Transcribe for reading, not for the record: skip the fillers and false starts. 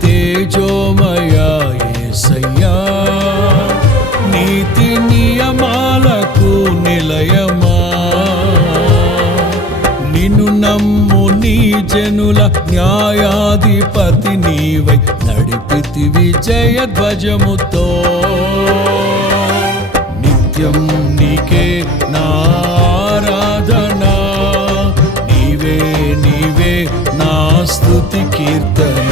తేజోమయ యేసయ్యా, నీతి నియమాలకు నిలయమా, నిన్ను నమ్ము నీ జనుల న్యాయాధిపతి నీవై నడిపితివి జయధ్వజముతో. నిత్యం నీకే నా ఆరాధన, నీవే నీవే నా స్తుతి కీర్తన.